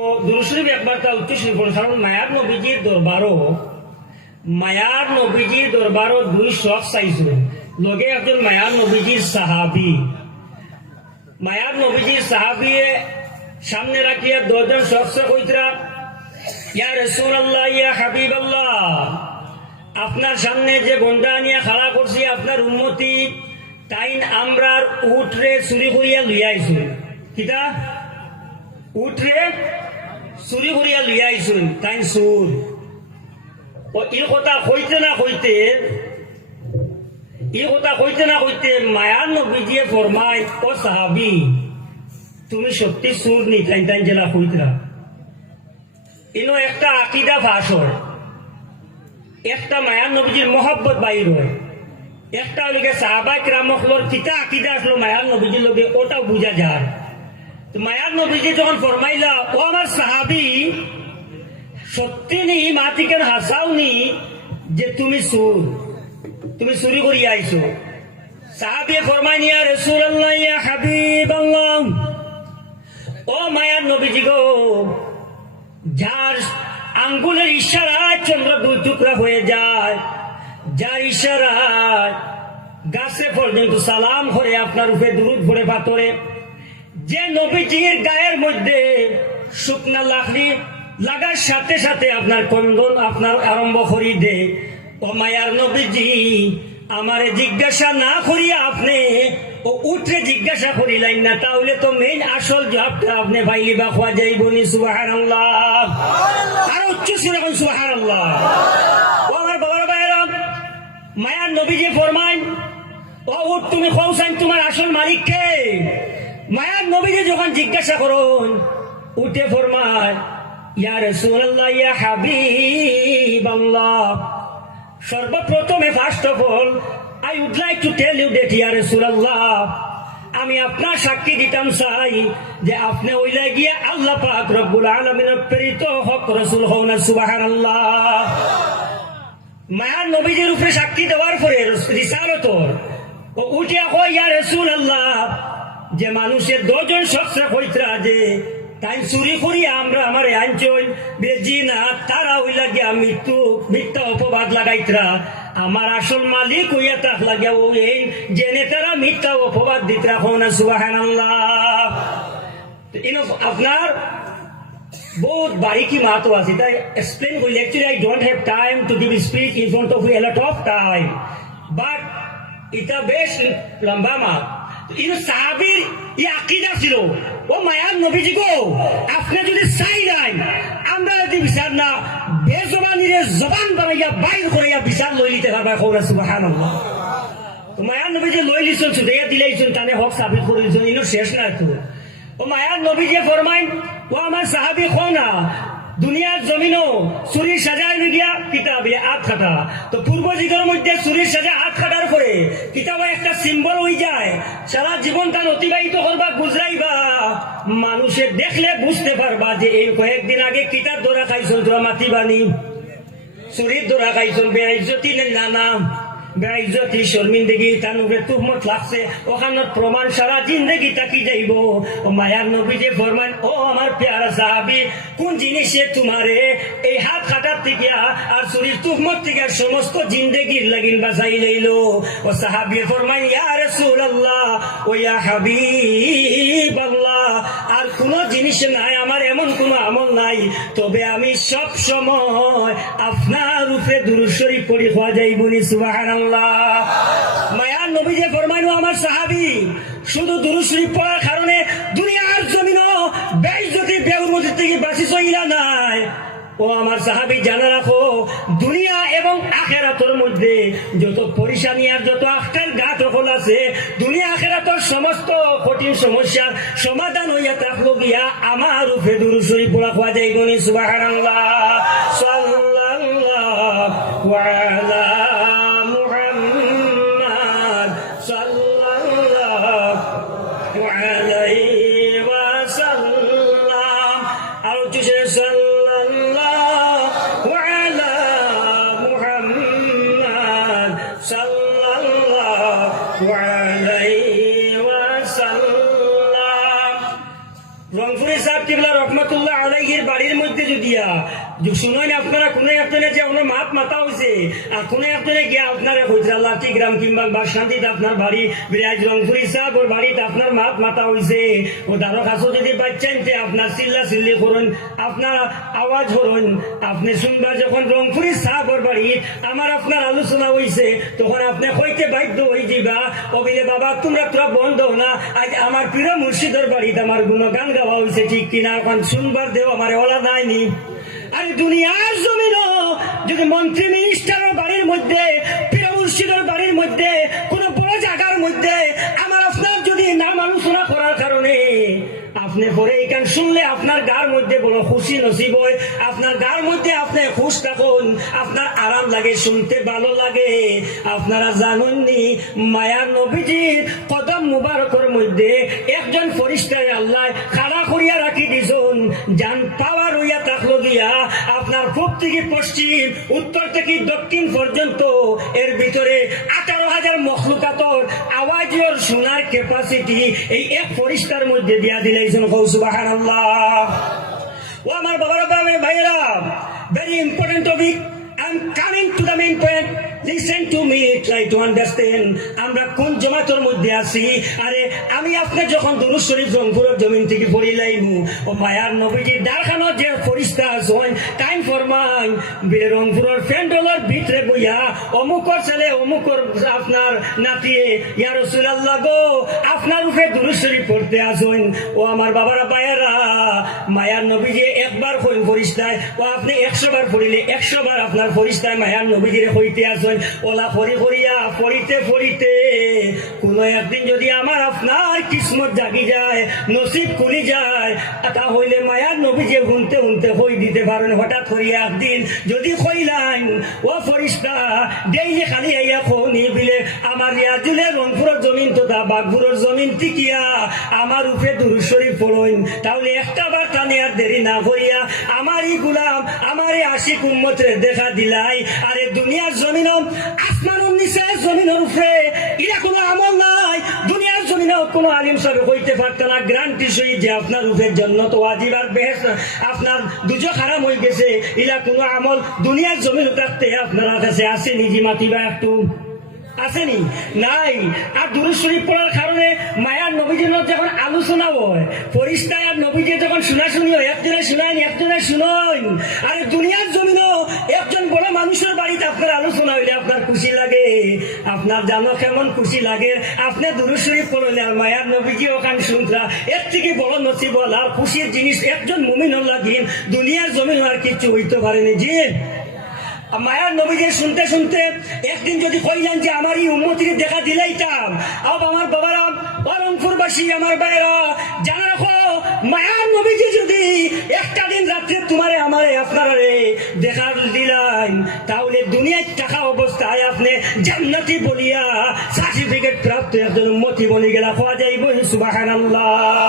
দুরূদ শরীফ একবার তা উচ্চ শরীফ কারণ মায়ার নবীজির দরবারও দুই শখ চাইছিল লগে একজন মায়ার নবীজির সাহাবি সামনে রাখিয়া দশজন শখস কইতরা, ইয়া রাসূলুল্লাহ, ইয়া হাবিবাল্লাহ, আপনার সামনে যে বন্দা নিয়ে খাড়া করছি আপনার উম্মতি তাইন আমরার উঠরে চুরি করিয়া লইয়া আইছুন। কিতা উঠরে চুরি করিয়া লইয়া আইছুন, তাইন সুর। ও এই কথা কইতে না কইতে মায়ার নবীজিয়ে ফরমায়, ও সাহাবি, তুমি সত্যি সুর নি? তাইন তাইন জেলা কইতরা। ইনো একটা আকিদা ফাঁস হয়, একটা মায়ার নবীজির মহব্বত বাইর হয়, একটা ওইদিকে সাহাবা কিরামখলর কিতা আকিদা আসলো মায়ার নবীজির লোকে ওটাও বুঝা যায়। মায়ার নবীজি যখন ফরমাইলা, ও আমার সাহাবি, সত্যি নি মাতিকেন হাসাওনি যে তুমি চুরি করিয়া আইছো? সাহাবি ফরমাইনি, ইয়া রাসূলুল্লাহ, ইয়া হাবিবাল্লাহ, ও মায়ার নবীজি গো, যার আঙ্গুলের ইশারায় চন্দ্র দুই টুকরা হয়ে যায়, যার ইশারায় গাছে পর্যন্ত সালাম করে আপনার উপরে দুরূদ পড়ে পাথরে, যে নবীজির গায়ের মধ্যে শুকনা লাকড়ি লাগার সাথে সাথে আপনার কন্দন আপনার আরম্ভ করি দে, ও মায়ার নবীজি আমারে জিজ্ঞাসা না করিয়া আপনি ও উঠে জিজ্ঞাসা করিলেন না, তাহলে তো মেইন আসল জবাবটা আপনি পাইলি বা খোয়া যাইবনি। সুবহানাল্লাহ, আর উচ্চ সুরে এখন সুবহানাল্লাহ। ও আমার বাবার ভাইয়েরা, মায়ার নবীজি ফরমাইন, ও উঠ, তুমি কৌসাইন তোমার আসল মালিক কে? মায়ার নবীজি যখন জিজ্ঞাসা করুন, উঠে ফরমায়, ইয়া রাসূলুল্লাহ, ইয়া হাবিবাল্লাহ, সর্বপ্রথমে first of all I would like to tell you that, ইয়া রাসূলুল্লাহ, আমি আপনার সাক্ষী দিতাম চাই যে আপনি ওইলা গিয়া আল্লাহ পাক রব্বুল আলামিনের প্রেরিত হক রাসূল হন। সুবহানাল্লাহ। মায়ার নবীজির উপরে সাক্ষী দেওয়ার পরে রিসালতর ও উঠিয়া কয়, ইয়া রাসূলুল্লাহ, যে মানুষের দশজন শখসে কইতরা যে তাই চুরি করি আমরা আমার আঞ্চল বেজি না, তারা হইলা গিয়া মিথ্যা অপবাদ লাগাইতরা, আমার আসল মালিক হইয়া তাক লাগিয়া ও এই জেনে তারা মিথ্যা অপবাদ দিতরা। হন সুবহানাল্লাহ। আপনার বহুত বারিকি মাতো আছে, তাই এক্সপ্লেন করি। Actually I don't have time to give speech in front of A lot of time, but এটা বেশ লম্বা মাত। সাহাবীর ই আকিদা ছিল, ও মায়ার নবীজি গো, আপনি যদি চাই নাই আমরা যদি বিচার না বেজবানিরে জবান বানাইয়া বাইর করিয়া বিচার লই নিতে পারবা। কৌরা সুবহানাল্লাহ। তো মায়ার নবীজি লই লিছুন, সুদাইয়া দিলাইছুন, তানে হক সাবিত করে দিছুন, ইনো শেষ না তো। ও মায়ার নবীজি ফরমাইন, ও আমার সাহাবী খোনা, দুনিয়ার জমিনও চুরির সাজায় গিয়া কিতাবে আট খাটা, তো পূর্ব যুগের মধ্যে চুরির সাজা আট খাটার পরে কিতাবে একটা সিম্বল হয়ে যায়, সারা জীবন তার অতিবাহিত করবা গুজরাইবা, মানুষের দেখলে বুঝতে পারবা যে এই কয়েকদিন আগে কিতাব ধরা খাইছন, তোরা মাতি বানি চুরির ধরা খাইছন, বেইজ্জতি নানা বেইজ্জতি শর্মিন্দগি তার উপরে তুহমত লাগছে, ওখানে প্রমাণ সারা জিন্দগি তাকি যাইব। ও মায়ার নবীজি ফরমান, ও আমার প্যারা সাহাবী, কোন জিনিসে তোমারে এই হাত কাটার থেকে আর চুরির তুহমত থেকে সমস্ত জিন্দগির লাগিন বাঁচাই লইলো? ও সাহাবী ফরমান, ইয়া রাসূলুল্লাহ, ও ইয়া হাবিবাল্লাহ, আর কোন জিনিস নাই, আমার এমন কোন আমল নাই, তবে আমি সব সময় আপনার উপরে দুরূদ শরীফ পড়ি হওয়া যাইবনি। সুবহানাল্লাহ। মায়ার নবীজি ফরমাইল, আমার সাহাবী, শুধু দুরূদ শরীফ পড়ার কারণে দুনিয়ার জমিনও বেইজ্জতি বেউরমতি থেকে বাঁচি চইলা নাই। ও আমার সাহাবী, জানা রাখো, দুনিয়া এবং আখিরাতের মধ্যে যত পরেশানি আর যত আখের ঘাট রকল আছে, দুনিয়া আখিরাতের সমস্ত কঠিন সমস্যার সমাধান হইয়া থাকলো গিয়া আমার উপরে দুরূদ শরীফ পড়া হওয়া যাইবনি। সুবহানাল্লাহ। সাল্লাল্লাহু আলা রংপুরি সাহেব কিবলা রহমতুল্লাহ আলাইহি শুনেন আপনারা কোনো একজনে যে ওনার মাত মাথা হয়েছে আর কোনো একজনে গিয়ে আপনারা হয়েছে লাঠি গ্রাম কিংবা বাসকান্দিতে আপনার বাড়ি বিরাজ রংপুরি সাহেব ওর বাড়িতে আপনার মাত মাথা হয়েছে ও দ্বারো কাছে যদি বাচ্চাইতে আপনার চিল্লা চিল্লি করুন আপনার আওয়াজ করুন আপনি শুনবা যখন রংপুরি সাহেব ওর বাড়ি আমার আপনার আলোচনা হয়েছে তখন আপনি হইতে বাধ্য হয়ে যাবা অবিলে বাবা তোমরা তোরা বন্ধ না আজ আমার প্রিয় মুর্শিদের বাড়িতে আমার গুণগান গাওয়া হয়েছে ঠিক কিনা এখন শুনবার দেও আমার ওলা নাইনি আর দুনিয়ার জমিন যদি মন্ত্রী মিনিস্টারের বাড়ির মধ্যে প্রিয় মুর্শিদের বাড়ির মধ্যে কোন বড় জায়গার মধ্যে আমার আপনার যদি নাম আলোচনা করার কারণে আপনি পরে এখান শুনলে আপনার গার মধ্যে বড় খুশি নসিব হয় আপনার গার মধ্যে আপনি খুশ থাকুন আপনার আরাম লাগে শুনতে ভালো লাগে আপনারা জানুননি মায়ার নবীজির কদম মুবারকের মধ্যে একজন ফরিস্তায় আল্লাহ খাড়া করিয়া রাখি দিছুন জান পাওয়ার হইয়া থাকলো গিয়া আপনার পূব থেকে পশ্চিম উত্তর থেকে দক্ষিণ পর্যন্ত এর ভিতরে 18,000 মখলুকাতর আওয়াজের শোনার ক্যাপাসিটি এই এক ফরিস্তার মধ্যে দিয়া দিলেন সুবহানাল্লাহ। ও আমার বাবারা ভাইয়েরা, very important topic. I'm coming to the main point. Listen to me, try to understand. আমরা কোন জামাতের মধ্যে আছি? আরে আমি আপনি যখন দুরূদ শরীফ রংপুরের জমিন থেকে পড়িলাইমু ও মায়ার নবীজির দারখানত যে ফরিস্তা আছেন টাইম ফরমান রংপুরের ফ্যান্ডলের ভিতরে বইয়া অমুকর ছেলে অমুকর আপনার নাতিয়ে ইয়া রাসূলুল্লাহ গো আপনার উপরে দুরূদ শরীফ পড়তে আসেন। ও আমার বাবারা ভাইয়েরা, মায়ার নবীজি একবার কইন ফরিস্তায় ও আপনি 100 বার পড়িলে 100 বার আপনার ফরিস্তায় মায়ার নবীজিরে হইতে আসেন। ওলা ফরি ফরিয়া পড়িতে পড়িতে কোন একদিন যদি আমার আপনার কিসমত জাগি যায় নসিব খুলি যায় তাহলে মায়ার নবীজি হুনতে হুনতে হই দিতে পারেন। হঠাৎ করিয়া একদিন যদি কইলাম ও ফরিস্তা ডেইলি খালি আইয়া খনি বিলে আমার রিয়াজুলে রংপুরের জমিন তথা বাগপুরের জমিন টিকিয়া আমার উপরে দুরূদ শরীফ পড়ইন, তাহলে একটা বার টানে আর দেরি না করিয়া আমারই গুলাম আমারই আশিক উম্মতের দেখা দিলাই। আরে দুনিয়ার জমিন আসমানের নিচে জমিনের উপরে এটা কোনো আমল নাই। দুনিয়ার জমিনে কোনো আলিম সাহেব হইতে পারত না গ্যারান্টি সহিত যে আপনার রূপের জন্য তো ওয়াজিব আর বেহেশত আপনার দুজক হারাম হয়ে গেছে। ইলা কোনো আমল দুনিয়ার জমিন থাকতে আপনার কাছে আসেনি জি মাতিবা একটু আসেনি নাই। আর দুরূদ শরীফ পড়ার কারণে মায়ার নবীজির যখন আলোচনা হয় ফরিস্তায় আর নবীজি যখন শোনাশুনি হয় একজনে শুনাইন একজনে শুনন। আর দুনিয়ার জমিনও একজন বড় মানুষের বাড়িতে আপনার আলোচনা হইলে আপনার খুশি লাগে। আপনার জানো কেমন খুশি লাগে আপনি দুরূদ শরীফ পড়লে আর মায়ার নবীজি ওখান শুনরা এর থেকে বড় নসিব আর খুশির জিনিস একজন মুমিনের লাগিন দুনিয়ার জমিন আর কিছু হইতে পারেনি জি। মায়ার নবীজি শুনতে শুনতে একদিন যদি কইলেন যে আমার এই উম্মতিকে দেখা দিলাইতাম আব আমার বাবারা রংপুরবাসী আমার ভাইয়েরা জানা রাখো মায়ার নবীজি যদি একটা দিন রাত্রে তোমারে আমারে আপনারে দেখা দিলাম তাহলে দুনিয়ায় টাকা অবস্থায় আপনি জান্নাতি বলিয়া সার্টিফিকেট প্রাপ্ত একজন উম্মতি বলি গেলা হওয়া যাইব সুবহানাল্লাহ।